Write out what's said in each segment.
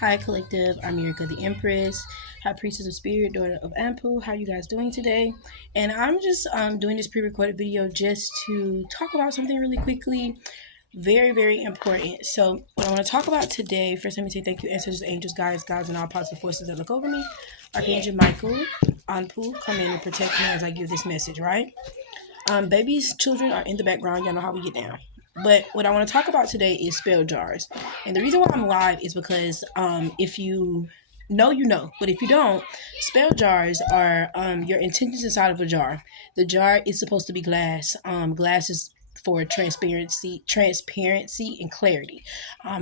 Hi, collective. Armirica, the Empress, High Priestess of Spirit, daughter of Ampu. How are you guys doing today? And I'm just doing this pre-recorded video just to talk about something really quickly. Very, very important. So, what I want to talk about today, first let me say thank you, ancestors, angels, guides, gods, and all positive forces that look over me. Archangel Michael, Anpu, come in and protect me as I give this message, right? Babies, children are in the background. Y'all know how we get down. But what I want to talk about today is spell jars. And the reason why I'm live is because if you know, you know. But if you don't, spell jars are your intentions inside of a jar. The jar is supposed to be glass. Glass is for transparency and clarity.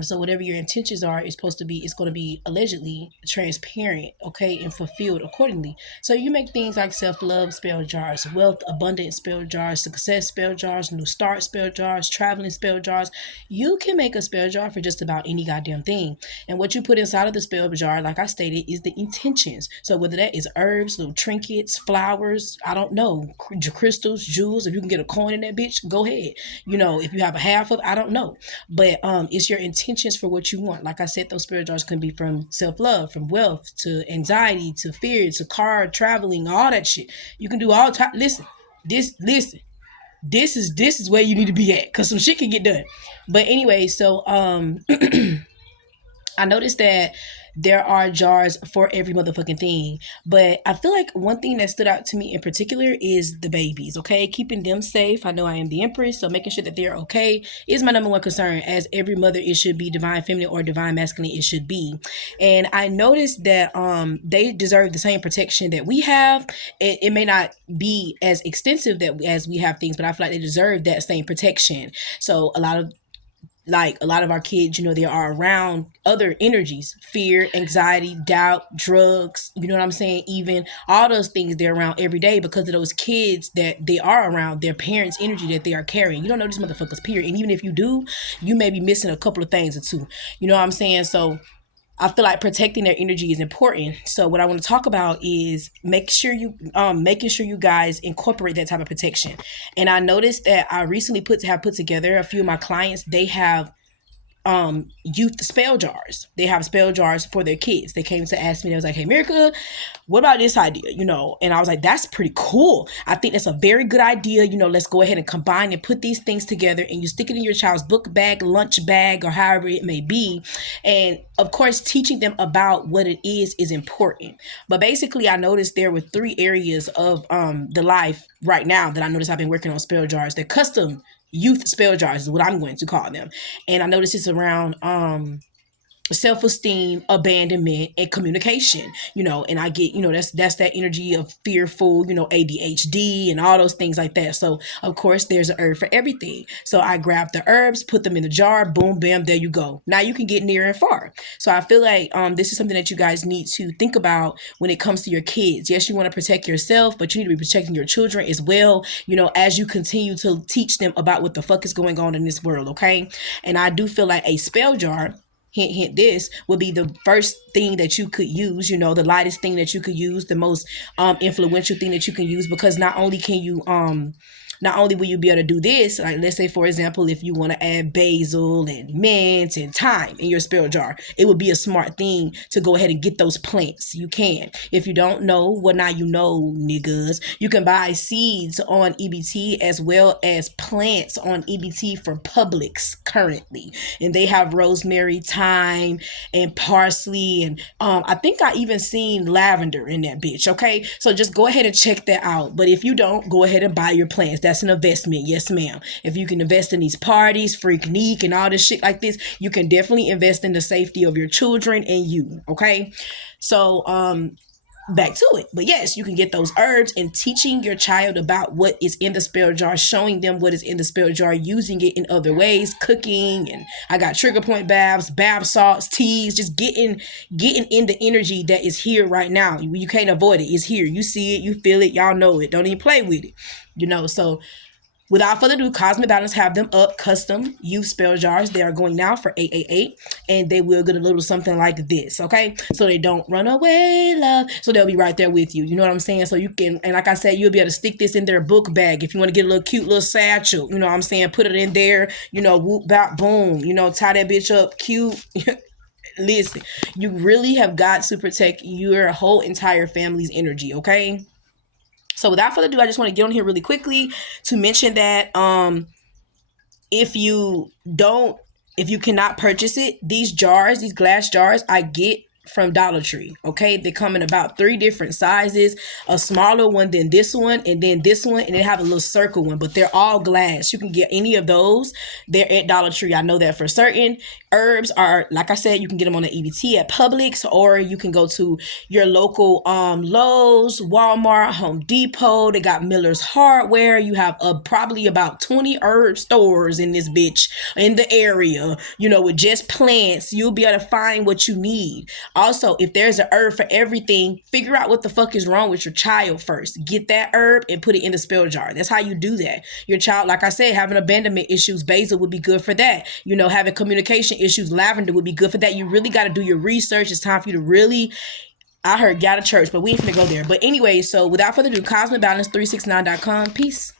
So whatever your intentions are is supposed to be, it's going to be allegedly transparent, okay, and fulfilled accordingly. So you make things like self-love spell jars, wealth, abundance spell jars, success spell jars, new start spell jars, traveling spell jars. You can make a spell jar for just about any goddamn thing. And what you put inside of the spell jar, like I stated, is the intentions. So whether that is herbs, little trinkets, flowers, I don't know, crystals, jewels, if you can get a coin in that bitch, go ahead. You know, if you have a half of, I don't know. But it's your intentions for what you want. Like I said, those spirit jars can be from self-love, from wealth, to anxiety, to fear, to car, traveling, all that shit. You can do all time. Listen. This is where you need to be at, because some shit can get done. But anyway, so I noticed that there are jars for every motherfucking thing. But I feel like one thing that stood out to me in particular is the babies, okay? Keeping them safe. I know I am the Empress, so making sure that they're okay is my number one concern. As every mother, it should be divine feminine or divine masculine, it should be. And I noticed that they deserve the same protection that we have. It may not be as extensive as we have things, but I feel like they deserve that same protection. So a lot of our kids, you know, they are around other energies, fear, anxiety, doubt, drugs, you know what I'm saying? Even all those things they're around every day because of those kids that they are around, their parents' energy that they are carrying. You don't know these motherfuckers, period. And even if you do, you may be missing a couple of things or two. You know what I'm saying? So I feel like protecting their energy is important. So what I want to talk about is making sure you guys incorporate that type of protection. And I noticed that I recently have put together a few of my clients. They have youth spell jars. They have spell jars for their kids. They came to ask me, they was like, hey, America, what about this idea? You know, and I was like, that's pretty cool. I think that's a very good idea. You know, let's go ahead and combine and put these things together, and you stick it in your child's book bag, lunch bag, or however it may be. And of course, teaching them about what it is important. But basically, I noticed there were 3 areas of the life right now that I noticed I've been working on spell jars. They're custom youth spell jars is what I'm going to call them. And I noticed it's around self-esteem, abandonment, and communication, you know, and I get, you know, that's that energy of fearful, you know, ADHD and all those things like that. So of course there's an herb for everything. So I grabbed the herbs, put them in the jar, boom, bam, there you go. Now you can get near and far. So I feel like this is something that you guys need to think about when it comes to your kids. Yes, you want to protect yourself, but you need to be protecting your children as well, you know, as you continue to teach them about what the fuck is going on in this world, okay? And I do feel like a spell jar, hint, this would be the first thing that you could use, you know, the lightest thing that you could use, the most influential thing that you can use, because not only will you be able to do this, like let's say, for example, if you want to add basil and mint and thyme in your spell jar, it would be a smart thing to go ahead and get those plants. You can. If you don't know, well, now you know, niggas. You can buy seeds on EBT as well as plants on EBT for Publix currently. And they have rosemary, thyme, and parsley. And I think I even seen lavender in that bitch, okay? So just go ahead and check that out. But if you don't, go ahead and buy your plants. That's an investment. Yes, ma'am. If you can invest in these parties, Freaknik, and all this shit like this, you can definitely invest in the safety of your children and you. Okay. So, back to it. But yes, you can get those herbs, and teaching your child about what is in the spell jar, showing them what is in the spell jar, using it in other ways, cooking, and I got trigger point baths, bath salts, teas, just getting in the energy that is here right now. You can't avoid it. It's here. You see it, you feel it, y'all know it. Don't even play with it. You know, so without further ado, Cosmic Balance have them up, custom youth spell jars. They are going now for 888, and they will get a little something like this, okay? So they don't run away, love. So they'll be right there with you. You know what I'm saying? So you can, and like I said, you'll be able to stick this in their book bag. If you want to get a little cute little satchel, you know what I'm saying? Put it in there, you know, whoop, bop, boom, you know, tie that bitch up cute. Listen, you really have got to protect your whole entire family's energy, okay? So without further ado, I just want to get on here really quickly to mention that if you don't, if you cannot purchase it, these jars, these glass jars, I get from Dollar Tree. Okay, they come in about 3 different sizes, a smaller one than this one, and then this one, and they have a little circle one, but they're all glass. You can get any of those. They're at Dollar Tree. I know that for certain. Herbs are, like I said, you can get them on the EBT at Publix, or you can go to your local Lowe's, Walmart, Home Depot. They got Miller's Hardware. You have probably about 20 herb stores in this bitch in the area, you know, with just plants. You'll be able to find what you need. Also, if there's an herb for everything, figure out what the fuck is wrong with your child first. Get that herb and put it in the spell jar. That's how you do that. Your child, like I said, having abandonment issues, basil would be good for that. You know, having communication issues, lavender would be good for that. You really got to do your research. It's time for you to really, I heard, get out of church, but we ain't finna go there. But anyway, so without further ado, cosmicbalance369.com. Peace.